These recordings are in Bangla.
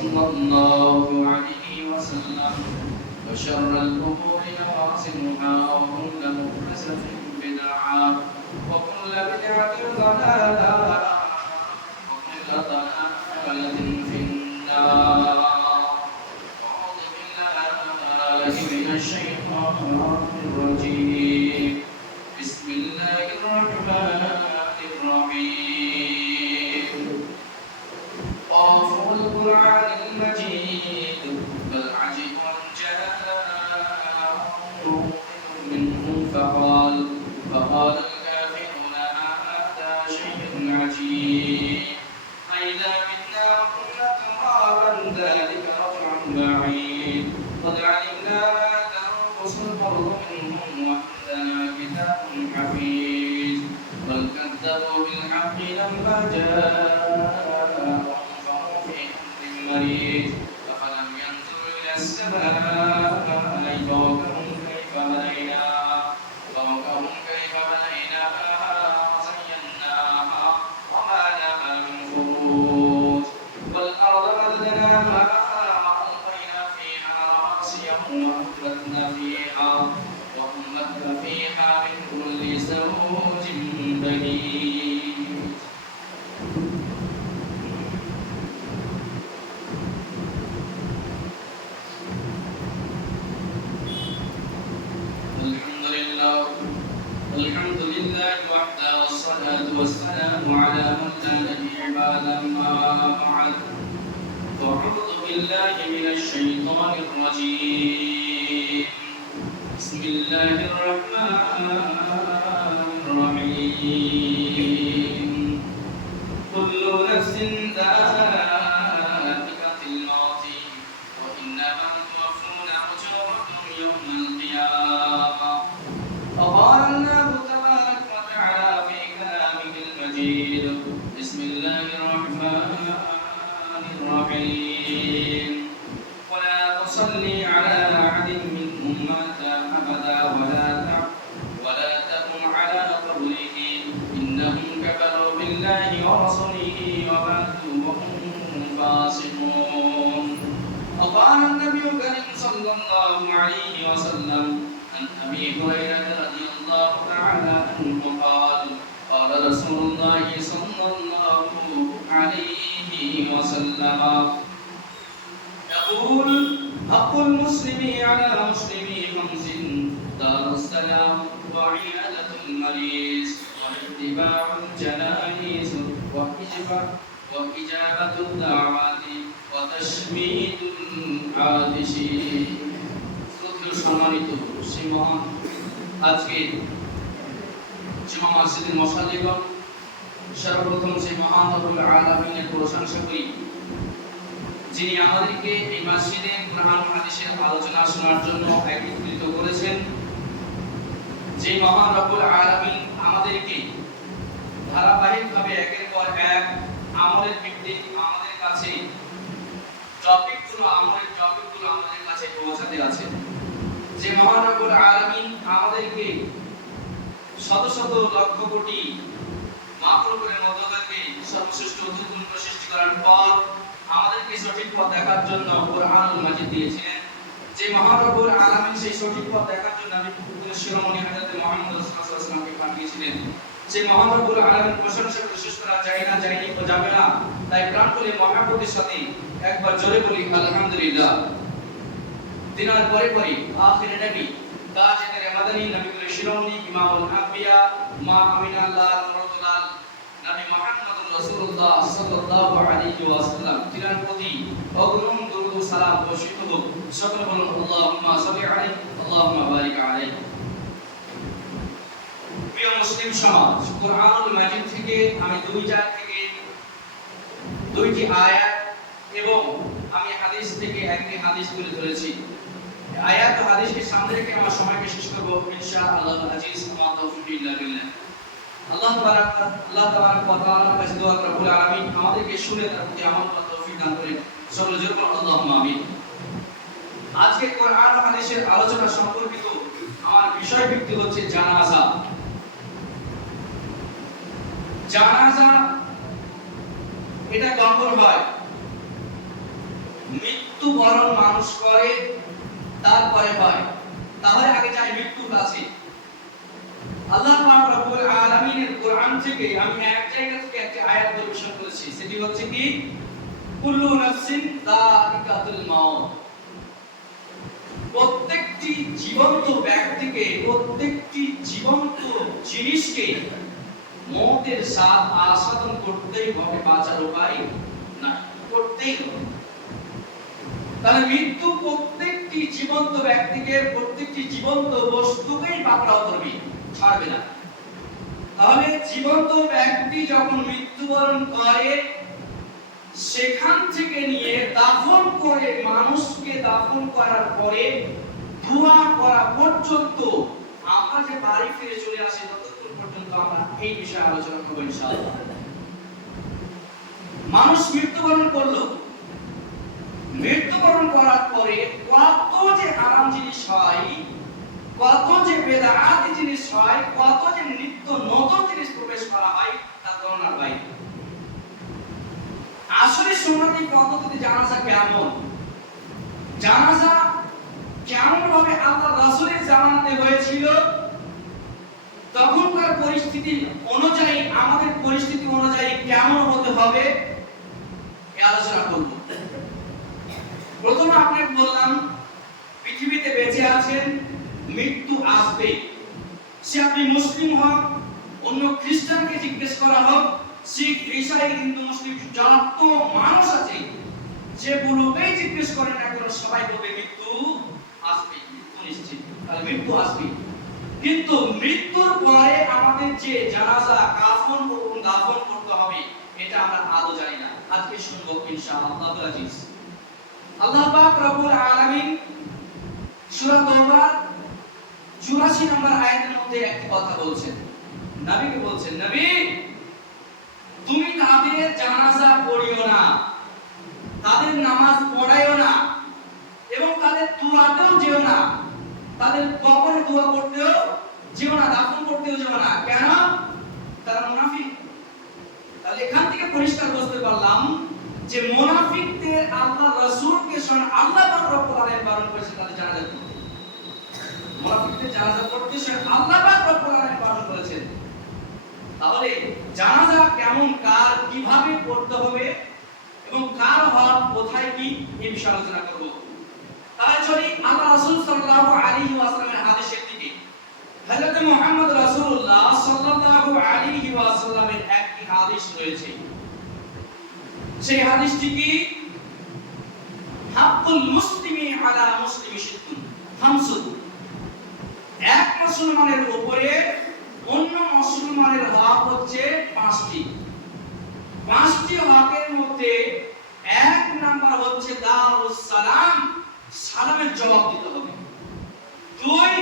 صلى الله عليه وسلم وشر الأمور نوازلها وكل محدثة بدعة وكل بدعة ضلالة وكل ضلالة في النار. أعوذ بالله من الشيطان الرجيم. بسم الله الرحمن الرحيم. قاف والقرآن المجيد بل عجبوا أن جاءهم منهم فقال الكافرون هذا شيء عجيب أإذا متنا وكنا ترابا ذلك رجع بعيد قد علمنا ما تنقص الأرض منهم وعندنا كتاب حفيظ بل كذبوا بالحق لما جاءهم فهم في أمر مريض أفلم ينظروا إلى السماء فوقهم كيف بنيناها وزيناها وما لها من فروج والأرض مددناها وألقينا فيها رواسي وأنبتنا فيها من كل زوج بهيج. الحمد لله وحده والصلاة والسلام على من لا نبي بعد ما بعد. أعوذ بالله من الشيطان الرجيم. بسم الله الرحمن الرحيم. كل نفس ذائقة الموت وإنما توفون أجوركم يوم القيامة. وقال الله تبارك وتعالى في كلامه المجيد. بسم الله الرحمن الرحيم. ولا تصلي على أحد منهم مات أبدا ولا تقم على قبره إنهم كفروا بالله ورسوله وماتوا وهم فاسقون. وقال النبي الكريم صلى الله عليه وسلم عن أبي هريرة رضي الله تعالى عنه قال رسول الله صلى الله عليه وسلم يقول حق المسلم على مسلم خمس: دار السلام وعيادة المريض واتباع الجنائز وإجابة الدعوات وتشميت العاطشين. সম্মানিত সেই মহান আজকে জুমা মসজিদের মুসাল্লিগণ, সর্বপ্রথম সেই মহান রব্বুল আলামিনের প্রশংসা করি যিনি আমাদেরকে এই মসজিদে কোরআন হাদিসের আলোচনা শোনার জন্য একত্রিত করেছেন। যে মহান রব্বুল আলামিন আমাদেরকে ধারাবাহিকভাবে একের পর এক আমলের ভিত্তিক আমাদের কাছে টপিকগুলো আমাদের কাছে পৌঁছাতে আছে। যে মহান রব্বুল আলামিন আমাদেরকে শত শত লক্ষ কোটি মাখলুকের মধ্য থেকে সর্বশ্রেষ্ঠ উত্তম সৃষ্টি করার পর আমাদেরকে সঠিক পথ দেখার জন্য কোরআনুল মাজিদ দিয়েছিলেন। যে মহান রব্বুল আলামিন সেই সঠিক পথ দেখার জন্য শিরোমণি হযরত মুহাম্মদ রাসূলুল্লাহ সাল্লাল্লাহু আলাইহি ওয়াসাল্লামকে পাঠিয়েছিলেন। যে মহান রব্বুল আলামিন প্রশংসা করে শেষ করা যায় না, যায়নি ও যাবে না, তাই প্রাণ খুলে মহব্বতের সাথে একবার জোরে বলি আলহামদুলিল্লাহ। দিনার পরে পরে আখির নবী তাজেদার মাদানী নবীর শিরোমণি ইমামুল আম্বিয়া মা আমিনাল্লাহ মুরতালাল নবী মুহাম্মদুর রাসূলুল্লাহ সাল্লাল্লাহু আলাইহি ওয়াসাল্লাম তিনার প্রতি অগণন দরুদ ও সালাম বর্ষিত হোক। সকলে বলুন আল্লাহুম্মা সাল্লি আলাইহি আল্লাহুম্মা বারিক আলাইহি। প্রিয় মুসলিম সমাজ, কোরআনুল মাজিদ থেকে আমি দুইটি আয়াত এবং আমি হাদিস থেকে একটি হাদিস তুলে ধরেছি। আয়াত ও হাদিসকে সামনে রেখে আমার সময়কে শেষ করব ইনশাআল্লাহ আজিজ। মা তাওফিক ইল্লা বিল্লাহ। আল্লাহ তাবারাক ওয়া তাআলার কাছে দোয়া করি রব্বুল আলামিন আমাদেরকে শুনে তার প্রতি আমল করার তৌফিক দান করেন। সকলে জোরে বলুন আল্লাহুম্মা আমিন। আজকে কোরআন ও হাদিসের আলোচনা সম্পর্কিত আমার বিষয়ভিত্তি হচ্ছে জানাজা। জানাজা এটা কখন হয়? মৃত্যুবরণ মানুষ করে তারপরে হয়, তাহলে আগে যাই মৃত্যুর কাছে। আল্লাহ পাক রব্বুল আলামিনের কোরআন থেকে আমি এক জায়গা থেকে একটা আয়াত পরিবেশন করেছি, সেটি হচ্ছে কি কুল্লু নাফসিন যায়িকাতুল মাউত। প্রত্যেকটি জীবন্ত ব্যক্তিকে, প্রত্যেকটি জীবন্ত জিনিসকে মৌতের স্বাদ আস্বাদন করতেই হবে, বাঁচার উপায় না, করতেই হবে। তাহলে মৃত্যু প্রত্যেকটি জীবন্ত ব্যক্তিকে, প্রত্যেকটি জীবন্ত বস্তুকেই পাকড়াও করবে, ছাড়বে না। তাহলে জীবন্ত ব্যক্তি যখন মৃত্যুবরণ করে, সেখান থেকে নিয়ে দাফন করে, মানুষকে দাফন করার পরে দোয়া করা পর্যন্ত, আমরা যে বাড়ি ফিরে চলে আসি ততক্ষণ পর্যন্ত আমরা এই বিষয়ে আলোচনা করব ইনশাআল্লাহ। মানুষ মৃত্যুবরণ করলো, মৃত্যুবরণ করার পরে কত যে হারাম জিনিস হয়, কত যে বেদাতি জিনিস হয়, কত যে নিত্য নতুন জিনিস প্রবেশ করা হয়, তা গণনার বাইরে। আসলে সুন্নতি পদ্ধতিতে জানাজা কেমন, জানাজা কেমন ভাবে আল্লাহ রাসূলের জামানাতে হয়েছিল, তখনকার পরিস্থিতি অনুযায়ী আমাদের পরিস্থিতি অনুযায়ী কেমন হতে হবে, এই আলোচনা করব। প্রথমে আপনাকে বললাম, পৃথিবীতে বেঁচে আছেন, মৃত্যু আসবে। সে আপনি মুসলিম হোক, অন্য খ্রিস্টানকে জিজ্ঞেস করা হোক, শিখ, ঈসাই, হিন্দু, মুসলিম যত মানুষ আছে, যে বলবেই জিজ্ঞেস করেন না কেন, সবাই বলবে মৃত্যু আসবে, মৃত্যু নিশ্চিত, তাহলে মৃত্যু আসবে। কিন্তু মৃত্যুর পরে আমাদের যে জানাজা, কাফন এবং দাফন করতে হবে, এটা আমরা আদৌ জানি না। আজকে শুনবো ইনশাআল্লাহ আজিজ। আল্লাহ পাক রব্বুল আলামিন সূরা তাওবার 84 নম্বর আয়াতের মধ্যে একটি কথা বলছেন, নবীকে বলছেন, নবী তুমি তাদের জানাজা পড়িও না, তাদের নামাজ পড়াইও না, এবং তাদের দোয়াতেও যেও না, তাদের কবরে দোয়া করতেও যেও না, দাফন করতেও যেও না। কেন? তারা মুনাফিক। তাহলে এখান থেকে পরিষ্কার বুঝতে পারলাম যে মুনাফিকদের আল্লাহ রাসূলকে স্বয়ং আল্লাহ পাক রব্বুল আলামিন বারণ করেছেন তাদের জানাজা পড়তে। মুনাফিকদের জানাজা পড়তে স্বয়ং আল্লাহ পাক রব্বুল আলামিন বারণ করেছেন। তাহলে জানাজা কেমন, কার, কিভাবে পড়তে হবে এবং কার হক কোথায় কি, এই বিষয়ে আলোচনা করব। তাহলে চলি আল্লাহ রাসূল সাল্লাল্লাহু আলাইহি ওয়াসাল্লামের হাদিসের দিকে। হযরত মুহাম্মদ রাসূলুল্লাহ সাল্লাল্লাহু আলাইহি ওয়াসাল্লামের একটি হাদিস রয়েছে, সেই হাদিসটি কি? হাক্কুল মুসলিমি আলা মুসলিমি শিত্তুন খামসুন। এক মুসলমানের উপরে অন্য মুসলমানের হক হচ্ছে পাঁচটি। পাঁচটি হকের মধ্যে এক নাম্বার হচ্ছে দারুস সালাম, সালামের জবাব দিতে হবে। দুই,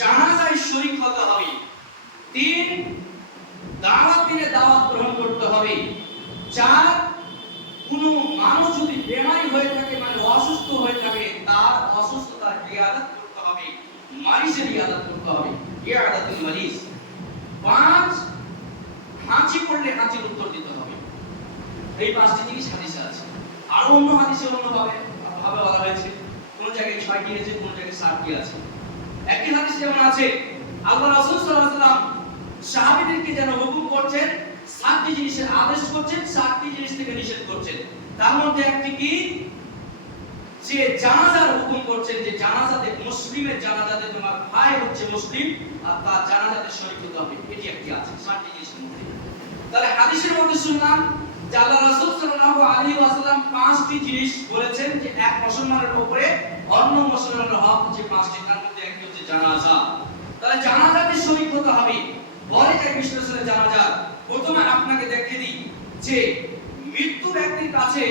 জানাজায় শরীক হতে হবে। তিন, দাওয়াত দিলে দাওয়াত গ্রহণ করতে হবে। চার, কোনো মানুষ যদি বেমারি হয়ে থাকে, মানে অসুস্থ হয়ে থাকে, তার অসুস্থতার ইয়াদাত করতে হবে, মারিজের ইয়াদাত করতে হবে, ইয়াদাতুল মারিজ। পাঁচ, হাঁচি পড়লে হাঁচির উত্তর দিতে হবে। এই পাঁচটি জিনিস হাদিসে আছে। আর অন্য হাদিসে অন্যভাবে বলা হয়েছে, কোন জায়গায় 6টি আছে, কোন জায়গায় 7টি আছে। একই হাদিস যেমন আছে, আল্লাহ রাসূল সাল্লাল্লাহু আলাইহি ওয়াসাল্লাম সাহাবীদেরকে যেন হুকুম করছেন, 7টি জিনিসের আদেশ করছেন, 7টি জিনিস থেকে নিষেধ করছেন। তার মধ্যে একটি কি? যে জানাজার হুকুম করছেন, যে জানাজাতে, মুসলিমের জানাজাতে তোমার ভাই হচ্ছে মুসলিম আর তার জানাজাতে শরীক হতে হবে, এটি একটি আছে 7টি জিনিসের মধ্যে। তাহলে হাদিসের মধ্যে শুনলাম যে আল্লাহ রাসূল সাল্লাল্লাহু আলাইহি ওয়াসাল্লাম 5টি জিনিস বলেছেন, যে এক মুসলমানের উপরে অন্য মুসলমানের হক হচ্ছে 5টি, তার মধ্যে একটি হচ্ছে জানাজা। তাহলে জানাজাতে শরীক হতে হবে। বলে যে বিশ্লেষণে জানাজা, প্রথমে আপনাকে দেখিয়ে দিই যে মৃত্যু ব্যক্তির কাছে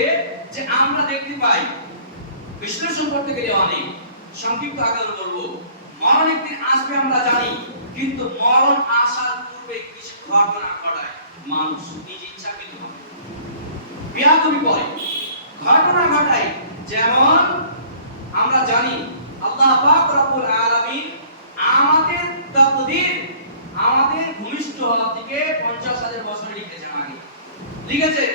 যে আমরা দেখতে পাই, বিশ্লেষণ করতে গেলে অনেক, সংক্ষিপ্ত আকারে বলবো, মরণ একদিন আসবে আমরা জানি, কিন্তু মরণ আসার পূর্বে কিছু ঘটনা ঘটায় মানুষ নিজ ইচ্ছাকৃতভাবে, বিয়াদবি করে, ঘটনা ঘটায়। যেমন আমরা জানি আল্লাহ পাক রব্বুল আলামিন আমাদের তাকদীর, আমাদের ভূমিষ্ঠ হওয়া থেকে 50,000 বছর লিখেছেন, আগে লিখেছে।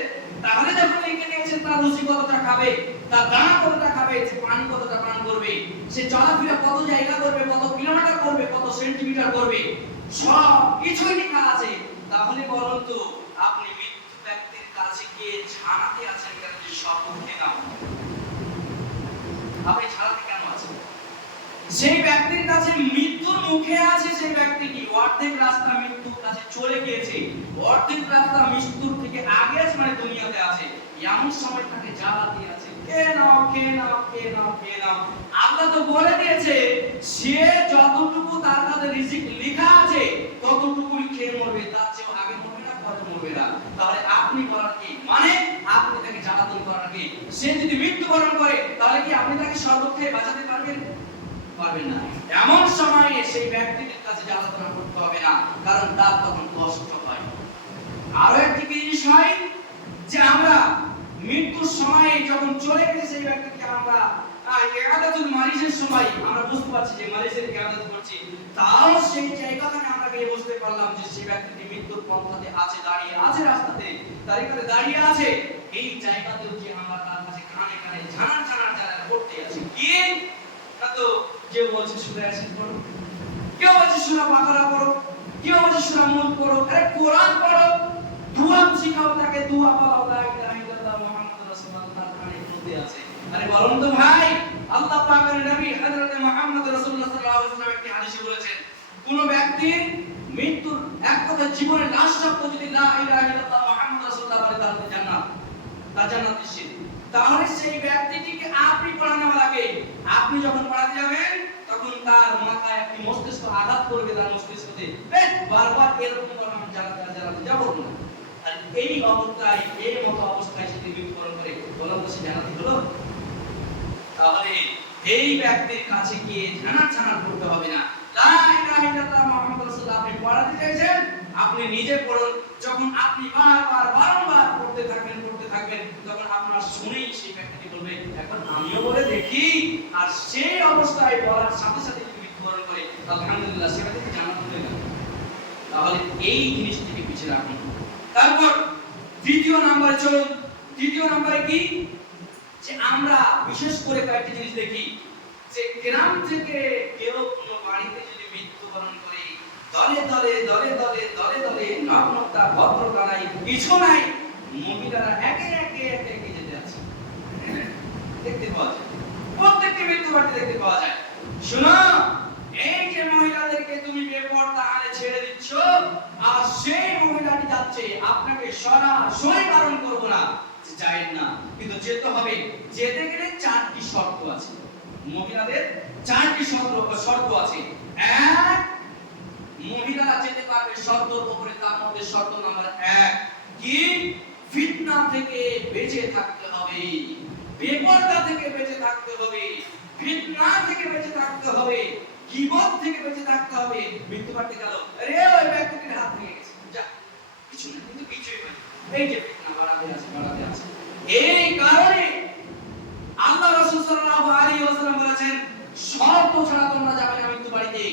তাহলে যখন লিখে নিয়েছেন তার রুচি কতটা খাবে, তার দানা কতটা খাবে, সে পানি কতটা পান করবে, সে চলাফেরা কত জায়গা করবে, কত কিলোমিটার করবে, কত সেন্টিমিটার করবে, সব কিছুই লেখা আছে। তাহলে বলুন তো আপনি মৃত্যু ব্যক্তির কাছে গিয়ে জানাতে আছেন কেন যে শপথ নিলাম? আপনি ছাড়াতে কেন আছেন? সেই ব্যক্তির কাছে মৃত্যুর মুখে আছে, সেই ব্যক্তিটি অর্ধেক রাস্তা মৃত্যুর কাছে চলে গিয়েছে, অর্ধেক রাস্তা মৃত্যুর থেকে আগে আছে, মানে দুনিয়াতে আছে। এমন সময় তাকে জ্বালাতে আছে, কে নাও কে নাও কে নাও কে নাও। আল্লাহ তো বলে দিয়েছে সে যতটুকু তার কাছে রিজিক লেখা আছে ততটুকুই খেয়ে মরবে, তার চেয়ে আগে মরবে না, পরে মরবে না। তাহলে আপনি করার কি, মানে আপনি তাকে জ্বালাতন করার কি? সে যদি মৃত্যুবরণ করে তাহলে কি আপনি তাকে শরবত খেয়ে বাঁচাতে পারবেন? পারবেন না। এমন সময়ে সেই ব্যক্তির কাছে জ্বালাতন করতে হবে না, কারণ তার তখন কষ্ট হয়। আরো একটি জিনিস হয় যে আমরা মৃত্যুর সময়ে যখন চলে গেছে সেই ব্যক্তিকে আমরা ইবাদতুল মারিজের সময় আমরা বুঝতে পারছি যে মারিজের ইবাদত করছি, তাও সেই জায়গাখানে আমরা গিয়ে বুঝতে পারলাম যে সেই ব্যক্তিটি মৃত্যুর পন্থাতে আছে, দাঁড়িয়ে আছে, রাস্তাতে দাঁড়িয়ে দাঁড়িয়ে আছে। এই জায়গাতেও যে আমরা তার কাছে কানে কানে জানার করতে আছি কি না, তো কেউ বলছে সূরা ইয়াসিন পড়ো, কেউ বলছে সূরা বাকারা পড়ো, কেউ বলছে সূরা মুলক পড়ো। আরে কোরআন পড়ো, দোয়া শিখাও, তাকে দোয়া বলো, লা ইলাহা ইল্লাল্লাহ মুহাম্মাদুর রাসূলুল্লাহ তার কানের মধ্যে আছে। আরে বলুন তো ভাই, আল্লাহ পাকের নবী হযরত মুহাম্মদ রাসূলুল্লাহ সাল্লাল্লাহু আলাইহি ওয়াসাল্লাম একটি হাদিসে বলেছেন, কোন ব্যক্তির মৃত্যুর এক কথা জীবনের লাস্ট শব্দ যদি লা ইলাহা ইল্লাল্লাহ মুহাম্মাদুর রাসূলুল্লাহ বলে তাহলে জান্নাত, তার জান্নাত নিশ্চিত। তাহলে সেই ব্যক্তিটিকে আপনি পড়ানো লাগে, আপনি যখন পড়াতে যাবেন তখন তার মাথায় একটি মস্তিষ্ক আঘাত করবে, তার মস্তিষ্কতে বারবার এরকম করে জ্বালাতে যাবো না। আর এই অবস্থায়, এই মতো অবস্থায় সে মৃত্যুবরণ করে বলা বসে জানাতে হলো। তাহলে এই ব্যক্তির কাছে গিয়ে জানার করতে হবে না। লা ইলাহা ইল্লাল্লাহ মুহাম্মাদুর রাসূলুল্লাহ আপনি পড়াতে চাইছেন, আপনি নিজে পড়ুন। যখন আপনি বারবার পড়তে থাকবেন তখন আপনার শুনেই সেই ব্যক্তিটি বলবে এখন আমিও বলে দেখি। আর সেই অবস্থায় বলার সাথে সাথে যদি মৃত্যুবরণ করে আলহামদুলিল্লাহ, সেটা থেকে জানাতে হবে না। তাহলে এই জিনিস থেকে পিছিয়ে রাখুন। তারপর দ্বিতীয় নম্বরে চলুন। দ্বিতীয় নম্বরে কি, যে আমরা বিশেষ করে কয়েকটি জিনিস দেখি যে গ্রাম থেকে কেউ কোনো বাড়িতে যদি মৃত্যুবরণ করে দলে নগ্নতা ভদ্রতা নাই, কিছু নাই, মহিলারা একে যেতে আছে, দেখতে পাওয়া যায়, প্রত্যেকটি মৃত্যু বাড়িতে দেখতে পাওয়া যায়। শোনো, এই যে মহিলাদেরকে তুমি বেপরদা হালে ছেড়ে দিচ্ছ, আর সেই মহিলাটি যাচ্ছে, আপনাকে সরাসরি বারণ করবো না যে যাবেন না, কিন্তু যেতে হবে। যেতে গেলে চারটি শর্ত আছে, মহিলাদের চারটি শর্ত আছে। এক, মহিলারা যেতে পারবে শর্তের উপরে, তার মধ্যে শর্ত নাম্বার 1 কি, ফিতনা থেকে বেঁচে থাকতে হবে, বেপরদা থেকে বেঁচে থাকতে হবে, ফিতনা থেকে বেঁচে থাকতে হবে, গীবত থেকে বেঁচে থাকতে হবে। মৃত্যু বাড়তে গেল, আরে ওই ব্যক্তির হাত ভেঙে গেছে, যা কিছু না, কিন্তু কিছুই হয়, এই যে ফিতনা বাড়াতে আছে। এই কারণে আল্লাহ রাসূল সাল্লাল্লাহু আলাইহি ওয়াসাল্লাম বলেছেন শর্ত ছাড়া তোমরা যাবে না মৃত্যু বাড়িতে।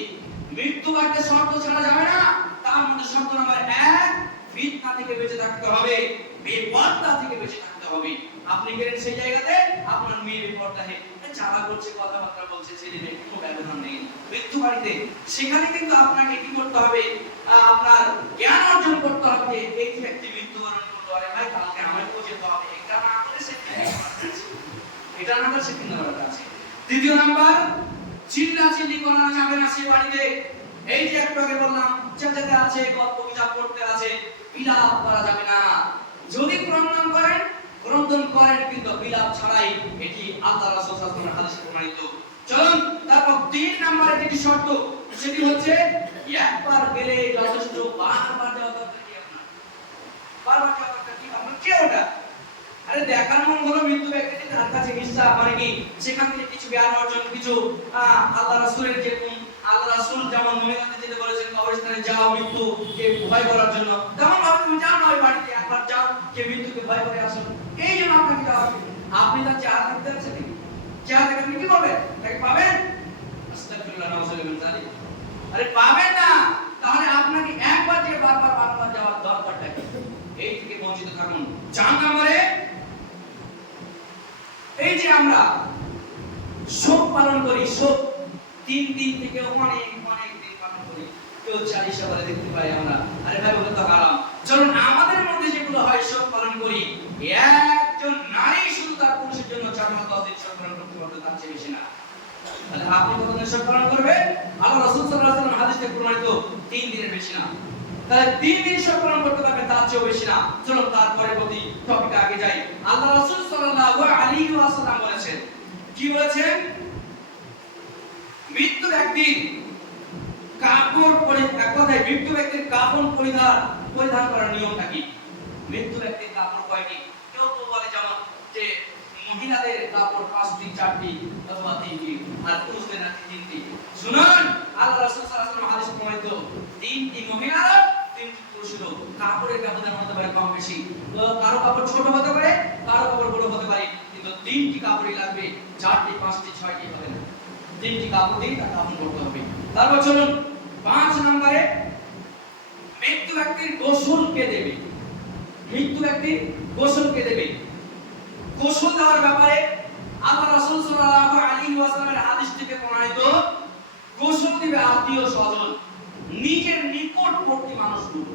মৃত্যু বাড়িতে শর্ত ছাড়া যাবে না। তার মধ্যে শর্ত নাম্বার 1, ফিতনা থেকে বেঁচে থাকতে হবে, বেপরদা থেকে বেঁচে থাকতে হবে। আপনি গেলেন সেই জায়গাতে, আপনার মেয়ে বেপরদা হয়ে চালা করছে, কথাবার্তা বলছে, ছেলে মেয়ে কোনো ব্যবধান নেই মৃত্যু বাড়িতে, সেখানে কিন্তু আপনাকে কি করতে হবে, আপনার জ্ঞান অর্জন করতে হবে যে এই ব্যক্তি মৃত্যুবরণ করলো, আরে ভাই কালকে আমার খোঁজে পাওয়া হবে, এটা না করে সে এটা না করে সে কিনা আছে। দ্বিতীয় নাম্বার, চিল্লাচিল্লি করা যাবে না সে বাড়িতে। এই যে একটু আগে বললাম, চেঁচাতে আছে, গল্প গুজব করতে আছে, বিলাপ করা যাবে না। যদি ক্রন্দন করেন কিন্তু বিলাপ ছাড়াই, এটি আল্লাহ রাসূল সাল্লাল্লাহু আলাইহি ওয়াসাল্লামের হাদিসে প্রমাণিত। চলুন তারপর 3 নম্বরে যেটি শর্ত, সেটি হচ্ছে একবার গেলে যথেষ্ট, বারবার যাওয়া দরকার কি আপনার? বারবার যাওয়া দরকার কি আপনার? কি ওটা? আরে দেখার মন হলো মৃত্যু ব্যক্তিটি তার কাছে হিস্সা, মানে কি সেখান থেকে কিছু জ্ঞান অর্জন, কিছু আল্লাহ রাসূলের যেরকম, আল্লাহ রাসূল যেমন মহিলাদের যেতে বলেছেন কবরস্থানে যাও মৃত্যুকে ভয় করার জন্য, তেমন ভাবে তুমি যাও না ওই বাড়িতে, একবার যাও কে মৃত্যুকে ভয় করে আসো। এই জন্য আপনাকে যাওয়া হবে। আপনি তার চেহারা দেখতে পাচ্ছেন নাকি? চেহারা দেখে আপনি কি করবেন? তাকে পাবেন? আস্তাগফিরুল্লাহ নাউযুবিল্লাহ মিন যালিক। আরে পাবেন না। তাহলে আপনাকে একবার যে বারবার যাওয়ার দরকারটা কি? এই থেকে বঞ্চিত থাকুন। 4 নম্বরে এই যে আমরা শোক পালন করি, শোক 3 দিন থেকে অনেক দিন পালন করি। কেউ 40 বলে দেখতে পাই আমরা, আরে ভাই ওটা তো হারাম। চলুন আমাদের মধ্যে যেগুলো হয় শোক পালন করি, একজন নারী শুধু তার পুরুষের জন্য 4 মাস 10 দিন শোক পালন করতে পারবে, তার চেয়ে বেশি না। তাহলে আপনি কতদিন শোক পালন করবে? আল্লাহ রাসূল সাল্লাল্লাহু আলাইহি ওয়াসাল্লাম হাদিসে প্রমাণিত 3 দিনের বেশি না। তাহলে 3 দিন শোক পালন করতে পারবে, তার চেয়ে বেশি না। চলুন তারপরে প্রতি টপিকে আগে যাই। আল্লাহ রাসূল সাল্লাল্লাহু আলাইহি ওয়াসাল্লাম বলেছেন, কি বলেছেন? মৃত্যু ব্যক্তির কাপড় এক কথায় মৃত্যু ব্যক্তির কাপড় পরিধান করার নিয়মটা কি? মৃত্যু ব্যক্তির কাপড় কয়টি? কেউ তো বলে যেমন যে মহিলাদের কাপড় 5টি 4টি অথবা 3টি, আর পুরুষদের নাকি 3টি। শুনুন, আল্লাহ রাসূল সাল্লাল্লাহু আলাইহি ওয়াসাল্লাম হাদিস প্রমাণিত 3টি মহিলারা 3টি পুরুষের কাপড়ের ব্যবধান হতে পারে কম বেশি। তো কারো কাপড় ছোট হতে পারে, কারো কাপড় বড় হতে পারে, কিন্তু 3টি কাপড়ই লাগবে, 4টি 5টি 6টি হবে না। 3টি কাপড় দিয়ে তার কাপড় করতে হবে। তারপর চলুন 5 নম্বরে মৃত্যু ব্যক্তির গোসল কে দেবে? মৃত্যু ব্যক্তির গোসল কে দেবে? গোসল দেওয়ার ব্যাপারে আল্লাহ রাসূল সাল্লাল্লাহু আলাইহি ওয়াসাল্লামের হাদিস থেকে প্রমাণিত, গোসল দিবে আত্মীয় স্বজন, নিজের নিকটবর্তী মানুষগুলো।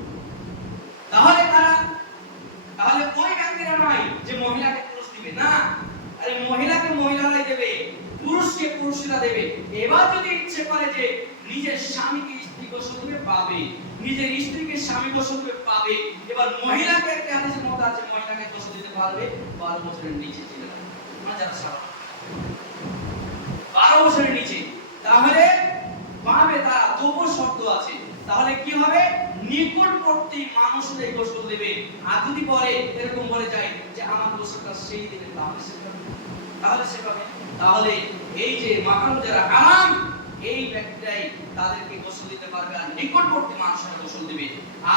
তাহলে ওই ব্যক্তিরা নয় যে মহিলাকে পুরুষ দিবে না, আরে মহিলাকে মহিলারাই দেবে, পুরুষকে পুরুষরা দেবে। এবার যদি ইচ্ছে করে যে নিজের স্বামীকে স্ত্রী গোসল দিবে পাবে, নিজের স্ত্রীকে স্বামী গোসল দিবে পাবে। এবার মহিলাকে একটা হাদিসের মধ্যে আছে মহিলাকে গোসল দিতে পারবে 12 বছরের নিচে ছেলেরা, মানে যারা সারা 12 বছরের নিচে, তাহলে পাবে তারা, তবুও শর্ত আছে। তাহলে কি হবে? নিকটবর্তী মানুষদের গোসল দেবে। আর যদি বলে এরকম বলে যায় যে আমার গোসলটা সেই দিনে, তাহলে সে পাবে। তাহলে এই যে মাহরুম যারা হারাম, এই ব্যক্তিরাই তাদেরকে গোসল দিতে পারবে, আর নিকটবর্তী মানুষরা গোসল দিবে।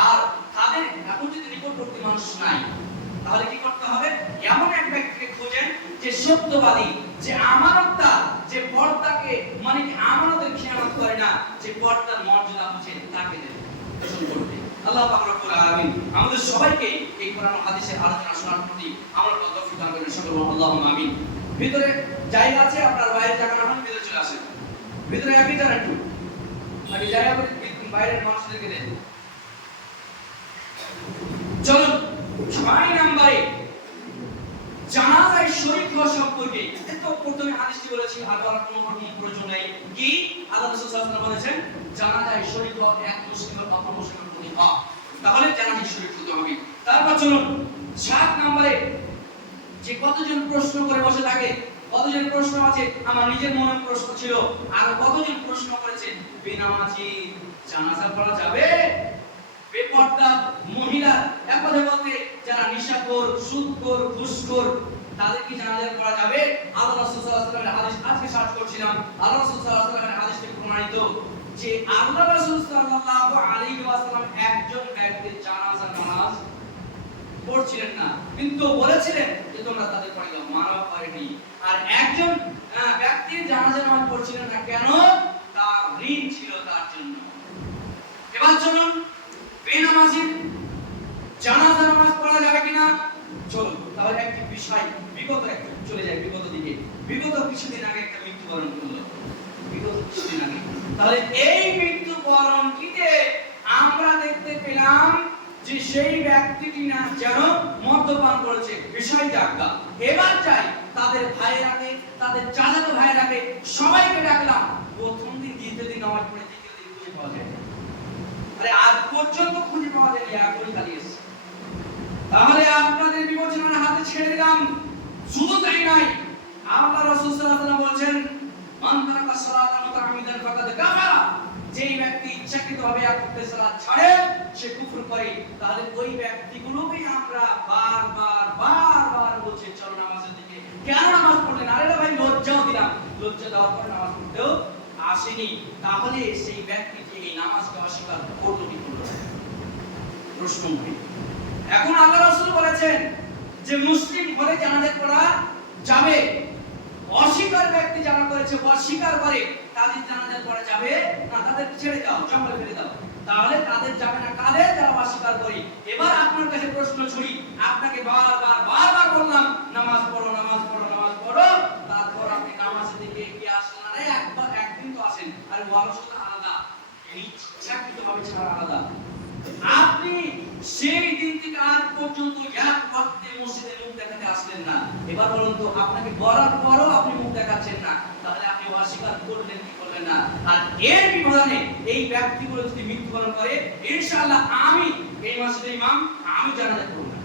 আর তাদের এখন যদি নিকটবর্তী মানুষ নাই, তাহলে কি করতে হবে? এমন এক ব্যক্তিকে খোঁজেন যে সত্যবাদী, যে আমানতদার, যে পর্দাকে মানে কি আমানতের খেয়ানত করে না, যে পর্দার মর্যাদা বুঝে, তাকে দেন গোসল করতে। আল্লাহ পাক রব্বুল আলামিন আমাদের সবাইকে এই কোরআন ও হাদিসের আলোচনা শোনার প্রতি আমল করার তৌফিক দান করেন। সকল আল্লাহুম্মা আমিন। ভিতরে জায়গা আছে, আপনার বাইরে জায়গা না হলে ভিতরে চলে আসেন। ভিতরে আপনি যান একটু, আমি জায়গা করে বাইরের মানুষদেরকে দেন। চলুন 6 নম্বরে জানাজায় শরীক হওয়া সম্পর্কে। তো প্রথমে হাদিসটি বলেছি, আর বলার কোনো প্রয়োজন নেই। কি আল্লাহ রাসূল সাল্লাল্লাহু আলাইহি ওয়াসাল্লাম বলেছেন, জানাজায় শরীক হওয়া এক মুসলিমের অপর মুসলিমের প্রতি হক। তাহলে জানাজায় শরীক হতে হবে। তারপর চলুন 7 নম্বরে যে কতজন প্রশ্ন করে বসে থাকে, কতজন প্রশ্ন আছে, আমার নিজের মনে প্রশ্ন ছিল, আর কতজন প্রশ্ন করেছে বেনামাজি জানাজা পড়া যাবে? বেপর্দা মহিলা, এক কথা বলতে যারা নেশাখোর, সুদখোর, ঘুষখোর, তাদের কি জানাজা পড়া যাবে? আল্লাহ রাসূল সাল্লাল্লাহু আলাইহি ওয়াসাল্লামের হাদিস আজকে সার্চ করছিলাম, আল্লাহ রাসূল সাল্লাল্লাহু আলাইহি ওয়াসাল্লামের হাদিস থেকে প্রমাণিত যে আল্লাহ রাসূল সাল্লাল্লাহু আলাইহি ওয়াসাল্লাম একজন ব্যক্তির জানাজা নামাজ পড়ছিলেন না, কিন্তু বলেছিলেন যে তোমরা তাদের পড়ে দাও, মানা করেনি। আর একজন ব্যক্তির জানাজা নামাজ পড়ছিলেন না, কেন? তার ঋণ ছিল তার জন্য। এবার চলুন বেনামাজির জানাজা নামাজ পড়া যাবে কিনা চলুন। তাহলে একটি বিষয় বিগত একটা চলে যায়, বিগত দিকে। বিগত কিছুদিন আগে একটা মৃত্যুবরণ করলো, বিগত কিছুদিন আগে। তাহলে এই মৃত্যুবরণটিতে আমরা দেখতে পেলাম যে সেই ব্যক্তিটি না যেন মদ্যপান করেছে, বিষয় জাগা। এবার চাই তাদের ভাইয়েরাকে, তাদের চাচাতো ভাইয়েরাকে সবাইকে ডাকলাম। প্রথম দিন, দ্বিতীয় দিন নামাজ পড়ে, তৃতীয় দিন খুঁজে পাওয়া যায়, আরে আজ পর্যন্ত খুঁজে পাওয়া যায়নি, এখনই খালি এসেছে। তাহলে আপনাদের বিবেচনার হাতে ছেড়ে দিলাম। শুধু তাই নয়, আল্লাহ রাসূল সাল্লাল্লাহু আলাইহি ওয়াসাল্লাম বলেছেন, মান তারাকা সালাতা মুতাআম্মিদান ফাকাদ কাফারা, যেই ব্যক্তি ইচ্ছাকৃতভাবে একটি সালাত ছাড়ে সে কুফর করে। তাহলে ওই ব্যক্তিগুলোকে আমরা বারবার বলছি চলো নামাজের দিকে। কেন নামাজ পড়লেন? আরে ভাই লজ্জাও দিলাম, লজ্জা দেওয়ার পর নামাজ পড়তেও আসেনি। তাহলে সেই ব্যক্তিকে এই নামাজকে অস্বীকার করলো কি করলো? প্রশ্ন উঠে। এখন আল্লাহ রাসূল বলেছেন যে মুসলিম ঘরে জানাজা পড়া যাবে, অস্বীকার ব্যক্তি যারা করেছে, অস্বীকার করে, তাদের জানাজা পড়া যাবে না, তাদের ছেড়ে দাও, জঙ্গলে ফেলে দাও। তাহলে তাদের যাবে না, কাদের? যারা অস্বীকার করে। এবার আপনার কাছে প্রশ্ন ছুড়ি, আপনাকে বার অলসতা আলাদা, ইচ্ছাকৃতভাবে ছাড়া আলাদা। আপনি সেই দিন থেকে আজ পর্যন্ত এক ওয়াক্তে মসজিদে মুখ দেখাতে আসলেন না, এবার বলুন তো আপনাকে বলার পরও আপনি মুখ দেখাচ্ছেন না, তাহলে আপনি অস্বীকার করলেন কি করলেন না? আর এর বিধানে এই ব্যক্তিগুলো যদি মৃত্যুবরণ করে, ইনশাআল্লাহ আমি এই মসজিদের ইমাম, আমি জানাজা করব না,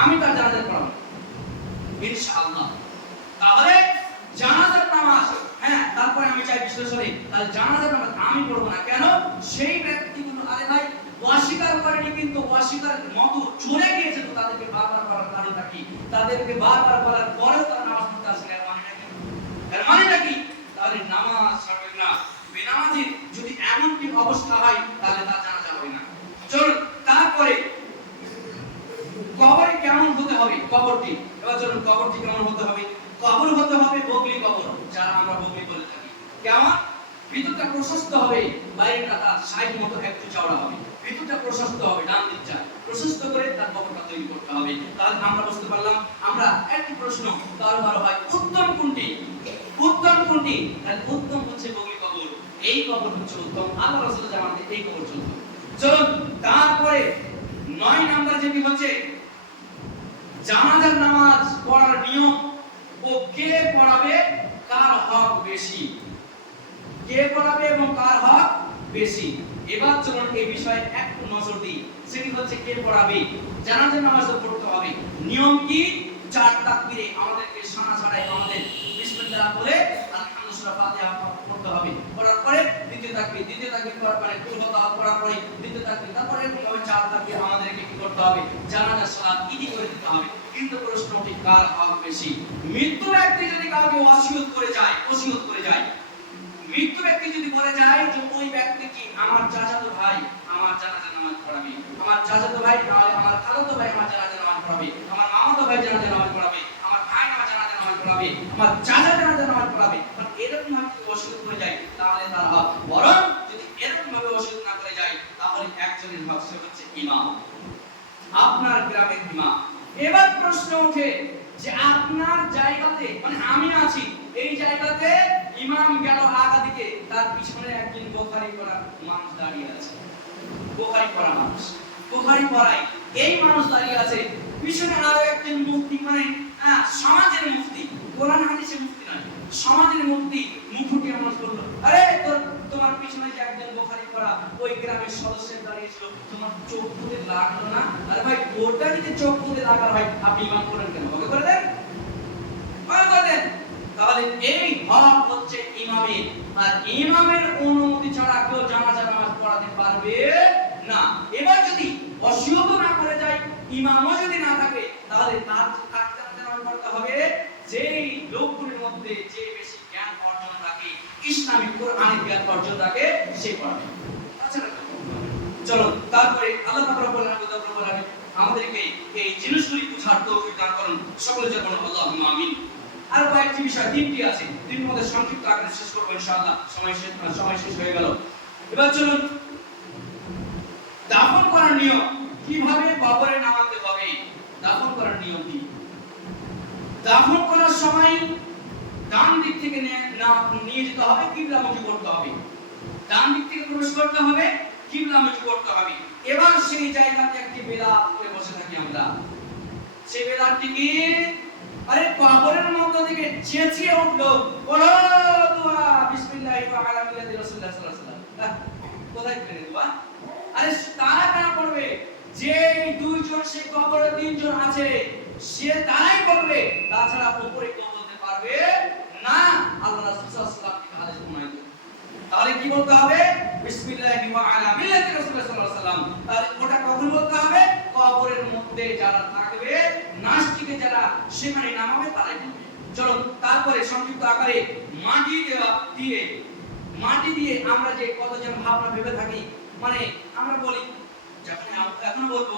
আমি তার জানাজা পড়াবো ইনশাআল্লাহ। তাহলে জানাজার নামাজ, হ্যাঁ, তারপরে আমি চাই বিশ্লেষণে, তাহলে জানাজার নামাজ আমি পড়বো না। কেন? সেই ব্যক্তিগুলো আরে ভাই অস্বীকার করেনি, কিন্তু অস্বীকার মতো চলে গিয়েছে, তো তাদেরকে বারবার করার কারণটা কি? তাদেরকে বারবার বলার পরেও তারা নামাজ পড়তে আসে, এর মানে নাকি, এর মানে নাকি তাহলে নামাজ ছাড়বে না। বেনামাজির যদি এমনটি অবস্থা হয়, তাহলে তার জানাজা হবে না। চলুন তারপরে কবরে কেমন হতে হবে? কবরটি, এবার চলুন কবরটি কেমন হতে হবে? কবর হতে হবে বগলি কবর, যারা আমরা বগলি বলে থাকি। কেমন? ভিতরটা প্রশস্ত হবে, বাইরেটা তার সাইড মতো একটু চওড়া হবে, ভিতরটা প্রশস্ত হবে, ডান দিকটা প্রশস্ত করে তার কবরটা তৈরি করতে হবে। তাহলে আমরা বুঝতে পারলাম। আমরা একটি প্রশ্ন বারবার হয়, উত্তম কোনটি? উত্তম কোনটি? তাহলে উত্তম হচ্ছে বগলি কবর, এই কবর হচ্ছে উত্তম। আল্লাহ রাসূল জানাতে এই কবর চলবে। চলুন তারপরে 9 নাম্বার যেটি হচ্ছে জানাজার নামাজ পড়ার নিয়ম ও কে পড়াবে, কার হক বেশি, কে পড়াবে এবং কার হক বেশি। এবার চলুন এই বিষয়ে একটু নজর দিই। সেটি হচ্ছে কে পড়াবে। জানাজার নামাজ পড়তে হবে, নিয়ম কি? 4 তাকবীরে আমাদেরকে সানা ছাড়াই আমাদের বিসমিল্লাহ বলে আলহামদুলিল্লাহ সূরা ফাতিহা পড়তে হবে। পড়ার পরে দ্বিতীয় তাকবীর পড়ার পরে কুল ওয়াল্লাহু পড়ার পরে দ্বিতীয় তাকবীর, তারপরে এরকমভাবে 4 তাকবীর আমাদেরকে কি করতে হবে? জানাজার সালাত ইদি করে দিতে হবে। কিন্তু প্রশ্নটি কার হক বেশি? মৃত্যু ব্যক্তি যদি কাউকে ওয়াসিয়ত করে যায়, মৃত্যু ব্যক্তি যদি বলে যায় যে ওই ব্যক্তিটি আমার চাচাতো ভাই আমার জানাজা নামাজ পড়াবে, আমার চাচাতো ভাই তাহলে আমার খালাতো ভাই আমার জানাজা নামাজ পড়াবে, আমার মামাতো ভাই জানাজা নামাজ পড়াবে, আমার ভাই আমার জানাজা নামাজ পড়াবে, আমার চাচা জানাজা নামাজ পড়াবে, মানে এরকম ভাবে যদি ওয়াসিয়ত করে যায় তাহলে তার হক। বরং যদি এরকম ভাবে ওয়াসিয়ত না করে যায়, তাহলে একজনের হক, সে হচ্ছে ইমাম, আপনার গ্রামের ইমাম। এবার প্রশ্ন ওঠে যে আপনার জায়গাতে, মানে আমি আছি এই জায়গাতে, ইমাম গেল আগা দিকে, তার পিছনে একজন বুখারী পড়া মানুষ দাঁড়িয়ে আছে, বুখারী পড়া মানুষ, বুখারী পড়াই এই মানুষ দাঁড়িয়ে আছে, পিছনে আরো একজন মুফতি, মানে সমাজের মুফতি, কোরআন হাদিসের মুফতি নয়, সমাজের মুফতি মুখুটি মানুষ বলল, আরে তোমার পিছনে যে একজন বুখারী পড়া ওই গ্রামের সদস্য দাঁড়িয়ে ছিল, তোমার চোখ ফুটে লাগলো না? আরে ভাই ওটা যদি চোখ ফুটে লাগার হয়, আপনি ইমাম করেন কেন? ওকে করে দেন, করে দেন। তাহলে এই হক হচ্ছে ইমামের, আর ইমামের অনুমতি ছাড়া কেউ জানাজা নামাজ পড়াতে পারবে না। এবার যদি ওসিয়ত না করে যায়, ইমামও যদি না থাকে, তাহলে তার কাকে জানাজা পড়তে হবে? যেই লোকগুলোর মধ্যে যে বেশি জ্ঞান অর্জন রাখে, ইসলামিক কোরআনের জ্ঞান অর্জন রাখে, সে পড়াবে। তাছাড়া চলো তারপরে আল্লাহ পাক রব্বুল আলামিন আমাদেরকে এই জিনিসগুলি বুঝার তৌফিক দান করুন। সকলে যেন বলুন আল্লাহুম্মা আমিন। আর কয়েকটি বিষয়, 3টি আছে, 3টির মধ্যে সংক্ষিপ্ত আকারে শেষ করব ইনশাআল্লাহ, সময় শেষ হয়ে গেল। এবার চলুন দাফন করার নিয়ম, কিভাবে কবরে নামাতে হবে, দাফন করার নিয়ম কি? দাফন করার সময় ডান দিক থেকে নিয়ে যেতে হবে, কিবলামুখী করতে হবে, ডান দিক থেকে প্রবেশ করতে হবে, কিবলামুখী করতে হবে। এবার সেই জায়গাতে একটি বেলাত করে বসে থাকি আমরা, সেই বেলাতটি কি? আরে কবরের মধ্যে থেকে চেঁচিয়ে উঠলো, বলো দোয়া বিসমিল্লাহি ওয়া আলা মিল্লাতি রাসূলুল্লাহ সাল্লাল্লাহু আলাইহি ওয়াসাল্লাম। কোথায় পেলে দোয়া? আরে তারা কেন করবে? যে দুইজন সেই কবরে 3জন আছে, সে তারাই করবে, তাছাড়া উপরে কেউ বলতে পারবে না। আল্লাহ রাসূল সাল্লাল্লাহু আলাইহি ওয়াসাল্লাম থেকে হাদিস প্রমাণিত। তাহলে কি বলতে হবে? বিসমিল্লাহি ওয়া আলা মিল্লাতি রাসূলুল্লাহ সাল্লাল্লাহু আলাইহি ওয়াসাল্লাম। তাহলে ওটা কখন বলতে হবে? কবরের মধ্যে যারা থাকবে, নাস্তিকে যারা সেখানে নামাবে, তারাই বলবে। চলো তারপরে সংক্ষিপ্ত আকারে মাটি দিয়ে আমরা যে কতজন ভাবনা ভেবে থাকি, মানে আমরা বলি, যখন এখনো বলবো,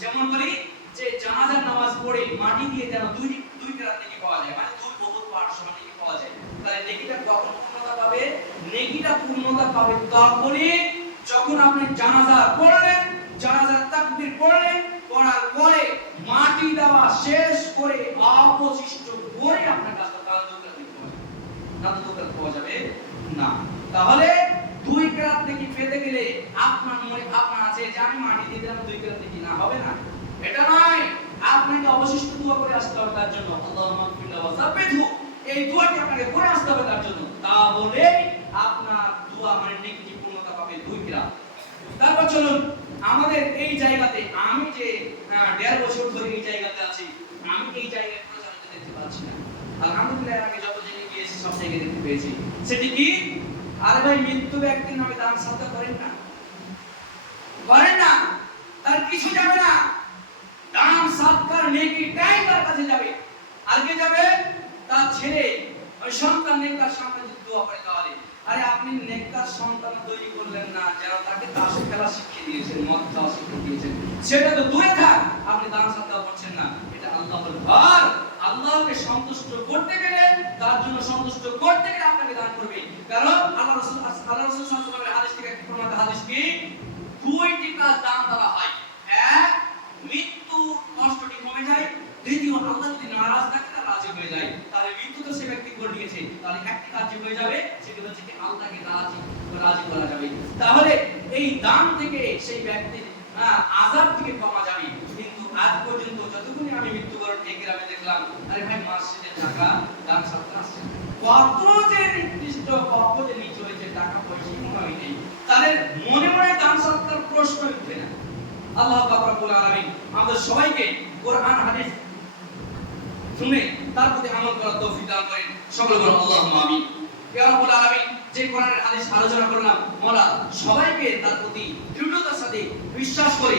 যেমন বলি যে জানাজার নামাজ পড়ে মাটি দিয়ে যেন দুই কেরাত নেকি পাওয়া যায়, মানে 2 বহুত পাঠ সমান নেকি পাওয়া যায়। তাহলে নেকিটা কখন পূর্ণতা পাবে? নেকিটা পূর্ণতা পাবে তখনই যখন আপনি জানাজা পড়লেন, জানাজার তাকবীর পড়লেন, পড়ার পরে মাটি দেওয়া শেষ করে অবশিষ্ট করে আপনার কাছে তাহলে দোকান দিতে হবে না, তো দোকান পাওয়া যাবে না। তাহলে 2 কেরাত নাকি পেতে গেলে আপনার মনে ভাবনা আছে যে আমি মাটি দিয়ে দিলাম 2 কেরাত নাকি, না হবে না, এটা নয়। আপনাকে অবশিষ্ট দোয়া করে আসতে হবে তার জন্য, আল্লাহুম্মা গফিরনা ওয়া সাব্বিতহু, এই দোয়াটি আপনাকে করে আসতে হবে তার জন্য, তাহলে আপনার দোয়া মানে নেকি পূর্ণতা পাবে 2 কেরাত। তারপর চলুন আমাদের এই জায়গাতে, আমি যে 1.5 বছর ধরে এই জায়গাতে আছি, আমি এই জায়গায় কোনো জায়গাতে দেখতে পাচ্ছি না। আলহামদুলিল্লাহ এর আগে যত জায়গায় গিয়েছি সব জায়গায় দেখতে পেয়েছি। সেটি কি? আরে ভাই, মৃত্যু ব্যক্তির নামে দান সাদকা করেন না, করেন না, তার কিছু যাবে না। দান সাদকার নেকিটাই তার কাছে যাবে। আর কে যাবে? তার ছেলে, ওই সন্তান, নেককার সন্তান যদি দোয়া করে তাহলে। আরে আপনি নেককার সন্তান তৈরি করলেন না, যারা তাকে তাস খেলা শিখিয়ে দিয়েছেন, মদ খাওয়া শিখিয়ে দিয়েছেন, সেটা তো দূরে থাক, আপনি দান সাদকা করছেন না। এটা আল্লাহর ঘর। আল্লাহকে সন্তুষ্ট করতে গেলে, তার জন্য সন্তুষ্ট করতে গেলে আপনাকে দান করবে। কারণ আল্লাহ রাসূল সাল্লাল্লাহু আলাইহি ওয়াসাল্লামের হাদিস থেকে একটি প্রমাণিত হাদিস কি, 2টি কাজ দান দ্বারা হয়। এক, মৃত্যু কষ্টটি কমে যায়। দ্বিতীয়, আল্লাহ যদি নারাজ থাকে, তার রাজি হয়ে যায়। তাহলে মৃত্যু তো সে ব্যক্তি করে নিয়েছে, তাহলে একটি কাজ হয়ে যাবে, সেটা হচ্ছে কি আল্লাহকে রাজি করা যাবে। তাহলে এই দান থেকে সেই ব্যক্তির আযাব থেকে কমা যাবে। কিন্তু আজ পর্যন্ত যতক্ষণ আমি মৃত্যুবরণ এই গ্রামে দেখলাম, আরে ভাই মসজিদের টাকা দান সাদকা আসছে, কত যে নির্দিষ্ট, কত যে নিচে হয়েছে, টাকা পয়সা মনে নেই, তাদের মনে মনে দান সাদকার প্রশ্ন উঠবে না। আল্লাহ পাক রব্বুল আলামিন আমাদের সবাইকে কোরআন হাদিস শুনে তার প্রতি আমল করার তৌফিক দান করেন। সকলে বলুন আল্লাহুম্মা আমিন। ইয়া রাব্বুল আলামিন, যে কোরআনের হাদিস আলোচনা করলাম, মোলা সবাইকে তার প্রতি দৃঢ়তার সাথে বিশ্বাস করে